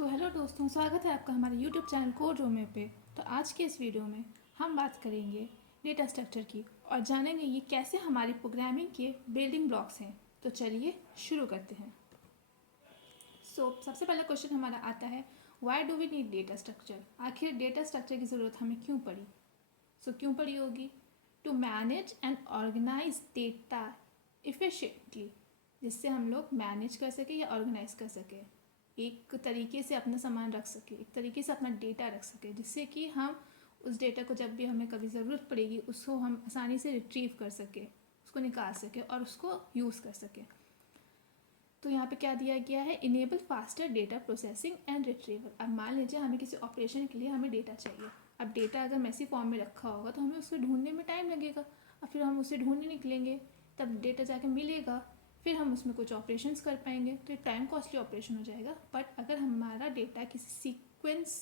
तो हेलो दोस्तों, स्वागत है आपका हमारे यूट्यूब चैनल कोड रोमे पे। तो आज के इस वीडियो में हम बात करेंगे डेटा स्ट्रक्चर की और जानेंगे ये कैसे हमारी प्रोग्रामिंग के बिल्डिंग ब्लॉक्स हैं। तो चलिए शुरू करते हैं। सबसे पहला क्वेश्चन हमारा आता है, why do we need data structure. आखिर डेटा स्ट्रक्चर की ज़रूरत हमें क्यों पड़ी। क्यों पड़ी होगी? To manage and organize data efficiently, जिससे हम लोग मैनेज कर सकें या ऑर्गेनाइज कर सकें, एक तरीके से अपना सामान रख सके, एक तरीके से अपना डेटा रख सके, जिससे कि हम उस डेटा को जब भी हमें कभी ज़रूरत पड़ेगी उसको हम आसानी से रिट्रीव कर सके, उसको निकाल सके और उसको यूज़ कर सके। तो यहाँ पे क्या दिया गया है, enable faster data processing and retrieval. अब मान लीजिए हमें किसी ऑपरेशन के लिए हमें डेटा चाहिए। अब डेटा अगर मैसी फॉर्म में रखा होगा तो हमें उसको ढूंढने में टाइम लगेगा, और फिर हम उसे ढूंढने निकलेंगे, तब डेटा जाके मिलेगा, फिर हम उसमें कुछ ऑपरेशंस कर पाएंगे, तो ये टाइम कॉस्टली ऑपरेशन हो जाएगा। बट अगर हमारा डेटा किसी सीक्वेंस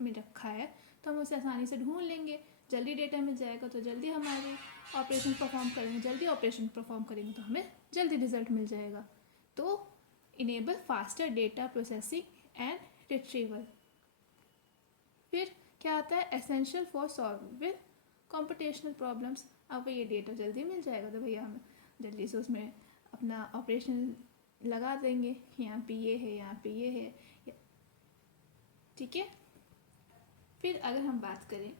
में रखा है तो हम उसे आसानी से ढूंढ लेंगे, जल्दी डेटा मिल जाएगा, तो जल्दी हमारे ऑपरेशन परफॉर्म करेंगे, जल्दी ऑपरेशन परफॉर्म करेंगे तो हमें जल्दी रिजल्ट मिल जाएगा। तो enable faster data processing and retrieval. फिर क्या आता है, essential for solving computational problems. अब ये डेटा जल्दी मिल जाएगा तो भैया हम जल्दी से उसमें अपना ऑपरेशन लगा देंगे, यहाँ पे ये है, यहाँ पे ये है, ठीक है। फिर अगर हम बात करें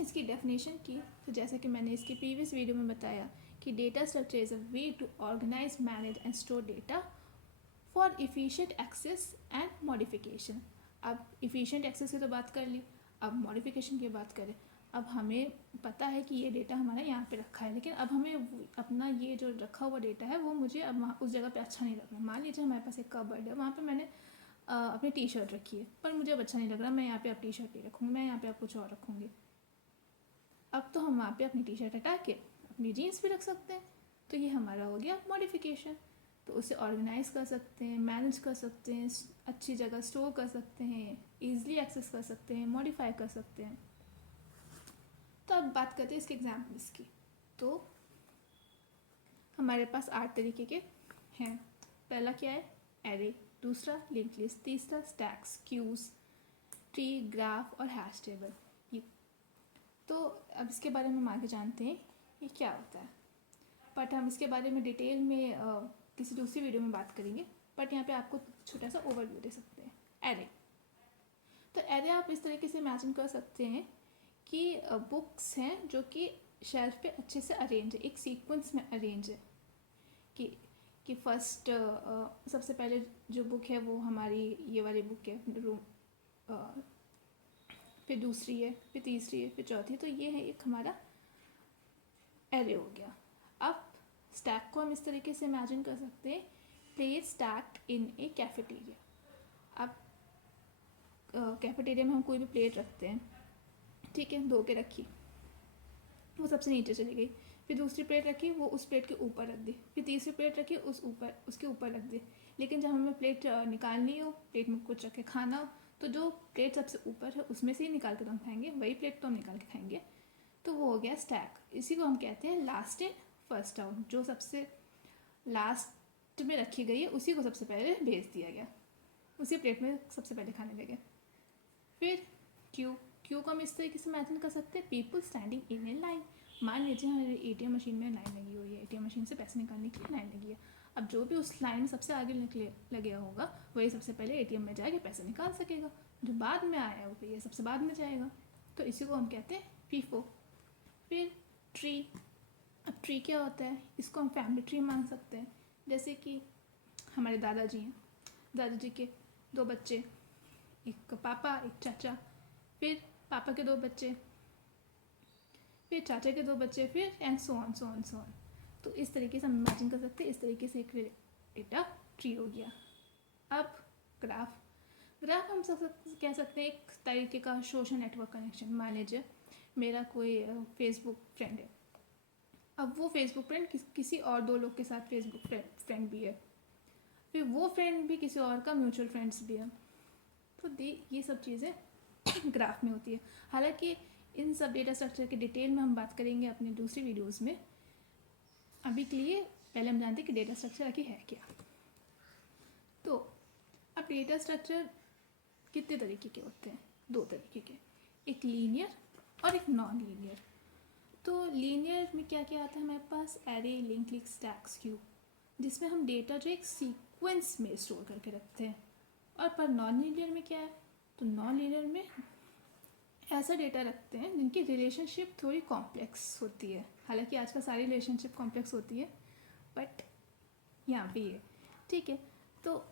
इसकी डेफिनेशन की, तो जैसा कि मैंने इसकी प्रीवियस वीडियो में बताया कि data structure is a way to organize, manage and store data for efficient access and modification. अब इफ़िशिएंट एक्सेस की तो बात कर ली, अब मॉडिफिकेशन की बात करें। अब हमें पता है कि ये डेटा हमारा यहाँ पे रखा है, लेकिन अब हमें अपना ये जो रखा हुआ डेटा है वो मुझे अब वहाँ उस जगह पे अच्छा नहीं लग रहा। मान लीजिए हमारे पास एक कबर्ड है, वहाँ पे मैंने अपनी टी शर्ट रखी है, पर मुझे अब अच्छा नहीं लग रहा, मैं यहाँ पे अब टी शर्ट नहीं रखूँगी, मैं यहाँ पे अब कुछ और रखूँगी। अब तो हम वहाँ पे अपनी टी शर्ट हटा के अपनी जीन्स भी रख सकते हैं, तो ये हमारा हो गया मॉडिफिकेशन। तो उसे ऑर्गेनाइज कर सकते हैं, मैनेज कर सकते हैं, अच्छी जगह स्टोर कर सकते हैं, ईजिली एक्सेस कर सकते हैं, मॉडिफाई कर सकते हैं। तो अब बात करते हैं इसके एग्जाम्पल्स की। तो हमारे पास 8 तरीके के हैं। पहला क्या है, एरे, दूसरा लिंक लिस्ट, तीसरा स्टैक्स, क्यूज, ट्री, ग्राफ और हैश टेबल। ये तो अब इसके बारे में हम आगे जानते हैं ये क्या होता है, बट हम इसके बारे में डिटेल में किसी दूसरी वीडियो में बात करेंगे। बट यहाँ पे आपको छोटा सा ओवरव्यू दे सकते हैं। एरे, तो एरे आप इस तरीके से इमेजिन कर सकते हैं कि बुक्स हैं जो कि शेल्फ पे अच्छे से अरेंज है, एक सीक्वेंस में अरेंज है, कि फर्स्ट सबसे पहले जो बुक है वो हमारी ये वाली बुक है रूम, फिर दूसरी है, फिर तीसरी है, फिर चौथी। तो ये है एक हमारा एरे हो गया। अब स्टैक को हम इस तरीके से इमेजिन कर सकते हैं, प्लेट स्टैक्ड इन ए कैफेटेरिया। अब कैफेटेरिया में हम कोई भी प्लेट रखते हैं, ठीक है, धो के रखी, वो सबसे नीचे चली गई, फिर दूसरी प्लेट रखी, वो उस प्लेट के ऊपर रख दी, फिर तीसरी प्लेट रखी, उसके ऊपर रख दी। लेकिन जब हमें प्लेट निकालनी हो, प्लेट में कुछ रख के खाना हो, तो जो प्लेट सबसे ऊपर है उसमें से ही निकाल कर हम खाएंगे, वही प्लेट तो हम निकाल के खाएंगे। तो वो हो गया स्टैक। इसी को हम कहते हैं लास्ट इन फर्स्ट आउट, जो सबसे लास्ट में रखी गई है उसी को सबसे पहले भेज दिया गया, उसी प्लेट में सबसे पहले खाने लगे। फिर क्यू को हम इस तरीके से इमेजिन कर सकते हैं, people standing in A line. मान लीजिए हमारे एटीएम मशीन में लाइन लगी हुई है, एटीएम मशीन से पैसे निकालने की लाइन लगी है। अब जो भी उस लाइन सबसे आगे लगे होगा वही सबसे पहले एटीएम में जाके पैसे निकाल सकेगा, जो बाद में आया वो ये सबसे बाद में जाएगा। तो इसी को हम कहते हैं फीफो। फिर ट्री, अब ट्री क्या होता है, इसको हम फैमिली ट्री मान सकते हैं। जैसे कि हमारे दादाजी हैं, दादाजी के 2 बच्चे, एक पापा एक चाचा, फिर पापा के 2 बच्चे, फिर चाचा के 2 बच्चे, फिर and so on so on so on. तो इस तरीके से हम इमेजिन कर सकते हैं, इस तरीके से एक डेटा ट्री हो गया। अब ग्राफ, ग्राफ हम कह सकते हैं एक तरीके का सोशल नेटवर्क कनेक्शन। मान लीजिए मेरा कोई फेसबुक फ्रेंड है, अब वो फेसबुक फ्रेंड किसी और 2 लोग के साथ फेसबुक फ्रेंड भी है, फिर वो फ्रेंड भी किसी और का म्यूचुअल फ्रेंड्स भी है। तो ये सब चीज़ें ग्राफ में होती है। हालांकि इन सब डेटा स्ट्रक्चर के डिटेल में हम बात करेंगे अपनी दूसरी वीडियोस में। अभी के लिए पहले हम जानते हैं कि डेटा स्ट्रक्चर आखिर है क्या। तो अब डेटा स्ट्रक्चर कितने तरीके के होते हैं? 2 तरीके के, एक लीनियर और एक नॉन लीनियर। तो लीनियर में क्या क्या आता है हमारे पास? Array, link list, stacks, queue, जिसमें हम डेटा जो एक सीक्वेंस में स्टोर करके रखते हैं। और पर नॉन लीनियर में क्या है? तो नॉन लीनियर में ऐसा डेटा रखते हैं जिनकी रिलेशनशिप थोड़ी कॉम्प्लेक्स होती है। हालांकि आजकल सारी रिलेशनशिप कॉम्प्लेक्स होती है, बट यहाँ पे ये ठीक है। तो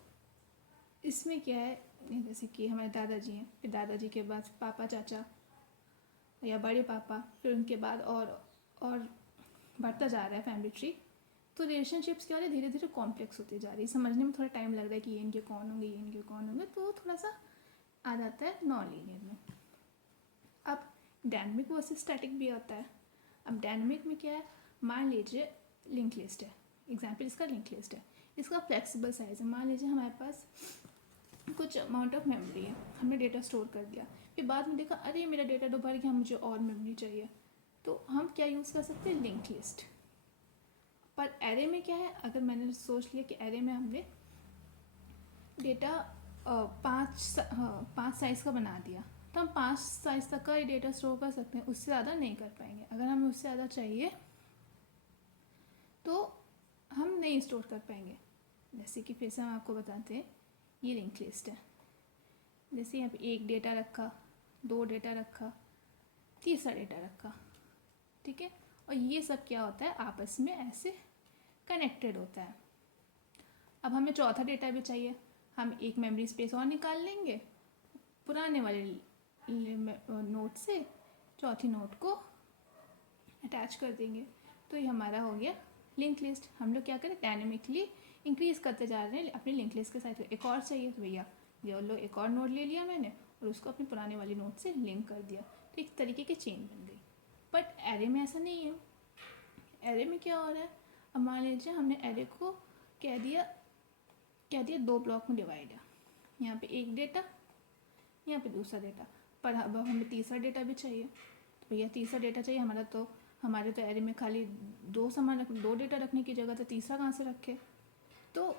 इसमें क्या है, जैसे कि हमारे दादाजी हैं, फिर दादाजी के बाद पापा, चाचा या बड़े पापा, फिर उनके बाद और बढ़ता जा रहा है फैमिली ट्री। तो रिलेशनशिप्स क्या हो रही है, धीरे धीरे कॉम्प्लेक्स होती जा रही है। समझने में थोड़ा टाइम लग रहा है कि ये इनके कौन होंगे, ये इनके कौन होंगे, तो थोड़ा सा आ जाता है नॉन लीनियर में। अब डायनेमिक वर्सेस स्टैटिक भी आता है। अब डायनेमिक में क्या है, मान लीजिए लिंक लिस्ट है, एग्जाम्पल इसका लिंक लिस्ट है, इसका फ्लेक्सिबल साइज है। मान लीजिए हमारे पास कुछ अमाउंट ऑफ मेमोरी है, हमने डेटा स्टोर कर दिया, फिर बाद में देखा अरे मेरा डेटा तो भर गया, मुझे और मेमोरी चाहिए, तो हम क्या यूज़ कर सकते हैं? Link list. पर एरे में क्या है, अगर मैंने सोच लिया कि एरे में हमने डेटा 5 साइज़ का बना दिया, तो हम 5 साइज़ तक का ही डेटा स्टोर कर सकते हैं, उससे ज़्यादा नहीं कर पाएंगे। अगर हमें उससे ज़्यादा चाहिए तो हम नहीं स्टोर कर पाएंगे। जैसे कि फिर से हम आपको बताते हैं, ये लिंक लिस्ट है, जैसे यहाँ पे 1 डेटा रखा, 2 डेटा रखा, तीसरा डेटा रखा, ठीक है। और ये सब क्या होता है, आपस में ऐसे कनेक्टेड होता है। अब हमें चौथा डेटा भी चाहिए, हम एक मेमोरी स्पेस और निकाल लेंगे, पुराने वाले नोट से चौथी नोट को अटैच कर देंगे, तो ये हमारा हो गया लिंक लिस्ट। हम लोग क्या करें, डायनेमिकली इंक्रीज करते जा रहे हैं अपनी लिंक लिस्ट के साथ। एक और चाहिए तो भैया ये लो, एक और नोट ले लिया मैंने और उसको अपनी पुराने वाली नोट से लिंक कर दिया, तो एक तरीके की चेन बन गई। बट एरे में ऐसा नहीं है। एरे में क्या हो रहा है, अब मान लीजिए हमने एरे को कह दिया 2 ब्लॉक में डिवाइड है, यहाँ पे एक डेटा, यहाँ पे दूसरा डेटा, पर अब हमें तीसरा डेटा भी चाहिए, तो भैया तीसरा डेटा चाहिए हमारे तो एरे में खाली 2 डेटा रखने की जगह तो तीसरा कहाँ से रखे? तो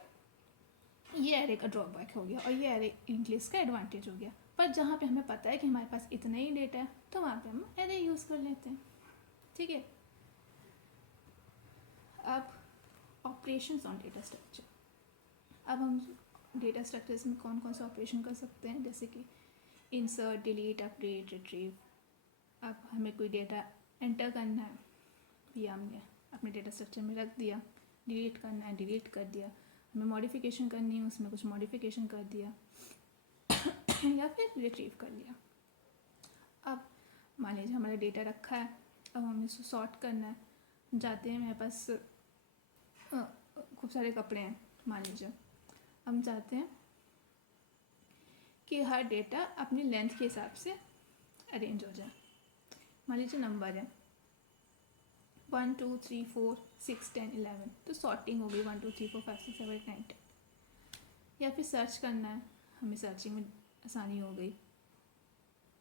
ये एरे का ड्रॉबैक हो गया और ये एरे इंक्रीज का एडवांटेज हो गया। पर जहाँ पे हमें पता है कि हमारे पास इतना ही डेटा है, तो वहाँ पे हम एरे यूज़ कर लेते हैं, ठीक है। अब ऑपरेशंस ऑन डेटा स्ट्रक्चर। अब हम डेटा स्ट्रक्चर्स में कौन कौन सा ऑपरेशन कर सकते हैं, जैसे कि इंसर्ट, डिलीट, अपडेट, रिट्रीव। अब हमें कोई डेटा एंटर करना है, ये हमने अपने डेटा स्ट्रक्चर में रख दिया, डिलीट करना है, डिलीट कर दिया, हमें मॉडिफिकेशन करनी है, उसमें कुछ मॉडिफिकेशन कर दिया या फिर रिट्रीव कर लिया। अब मान लीजिए हमारा डेटा रखा है, अब हमें इसको सॉर्ट करना है। जाते हैं, मेरे पास खूब सारे कपड़े हैं, मान लीजिए हम चाहते हैं कि हर डेटा अपनी लेंथ के हिसाब से अरेंज हो जाए। मान लीजिए नंबर है 1 2 3 4 6 10 11, तो सॉर्टिंग हो गई 1 2 3 4 5 6 7 8 9 10। या फिर सर्च करना है, हमें सर्चिंग में आसानी हो गई।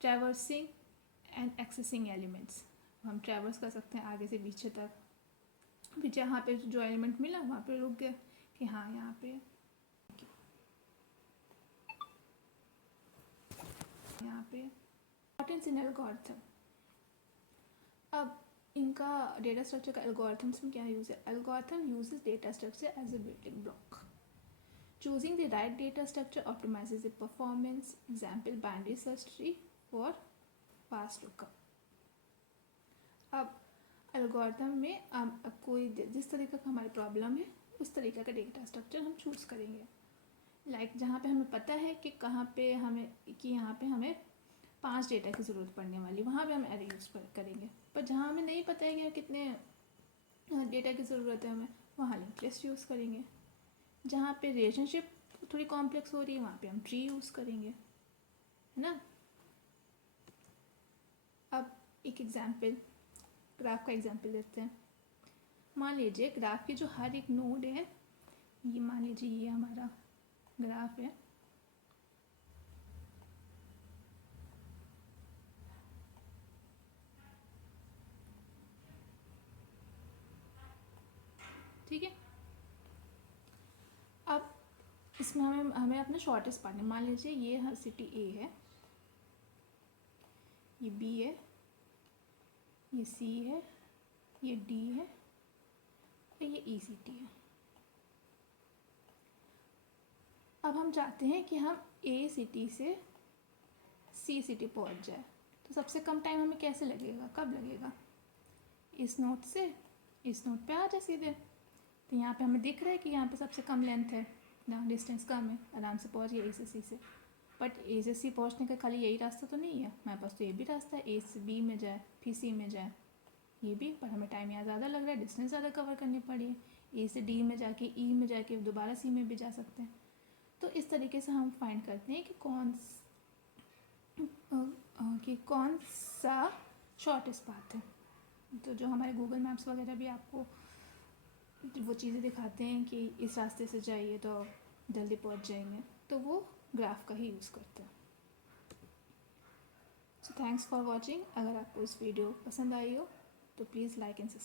ट्रैवर्सिंग एंड एक्सेसिंग एलिमेंट्स, हम ट्रैवर्स कर सकते हैं आगे से पीछे तक, फिर जहाँ पे जो एलिमेंट मिला वहाँ पे रुक गए कि हाँ यहाँ पे इम्पोर्टेंस इन एल्गोरिथम। अब इनका डेटा स्ट्रक्चर का एल्गोरिथम्स में क्या यूज़ है? Algorithm uses data structure as a building block. Choosing the right data structure optimizes the performance. Example binary search tree for fast lookup. अब एल्गोरिथम में अब कोई जिस तरीके का हमारी प्रॉब्लम है उस तरीके का डेटा स्ट्रक्चर हम चूज़ करेंगे। लाइक जहाँ पे हमें पता है कि कहाँ पे हमें कि यहाँ पे हमें 5 डेटा की ज़रूरत पड़ने वाली, वहाँ पे हम एरे यूज़ करेंगे। पर जहाँ हमें नहीं पता है कि कितने डेटा की ज़रूरत है हमें, वहाँ लिंक लिस्ट यूज़ करेंगे। जहाँ पे रिलेशनशिप थोड़ी कॉम्प्लेक्स हो रही है वहाँ पे हम ट्री यूज़ करेंगे, है ना। अब एक एग्जाम्पल, ग्राफ का एग्जाम्पल लेते हैं। मान लीजिए ग्राफ की जो हर एक नोड है, ये मान लीजिए ये हमारा ग्राफ है, ठीक है। अब इसमें हमें अपना शॉर्टेस्ट पार्ट है। मान लीजिए ये सिटी ए है, ये बी है, ये सी है, ये डी है और ये ई सिटी है। अब हम चाहते हैं कि हम ए सिटी से सी सिटी पहुंच जाए, तो सबसे कम टाइम हमें कैसे लगेगा, कब लगेगा? इस नोट से इस नोट पे आ जाए सीधे। तो यहाँ पे हमें दिख रहा है कि यहाँ पे सबसे कम लेंथ है ना, डिस्टेंस कम है, आराम से पहुँच गया ए से सी से। बट ए से सी पहुँचने का खाली यही रास्ता तो नहीं है, हमारे पास तो ये भी रास्ता है, ए से बी में जाए फिर सी में जाए, ये भी। पर हमें टाइम यहाँ ज़्यादा लग रहा है, डिस्टेंस ज़्यादा कवर करनी पड़ी है। ए से डी में जाके ई में जाके दोबारा सी में भी जा सकते हैं। तो इस तरीके से हम फाइंड करते हैं कि कौन सा शॉर्टेस्ट पाथ है। तो जो हमारे गूगल मैप्स वगैरह भी आपको वो चीज़ें दिखाते हैं कि इस रास्ते से जाइए तो जल्दी पहुंच जाएंगे, तो वो ग्राफ का ही यूज़ करते हैं। So thanks for watching. अगर आपको इस वीडियो पसंद आई हो तो प्लीज़ लाइक एंड सब्सक्राइब।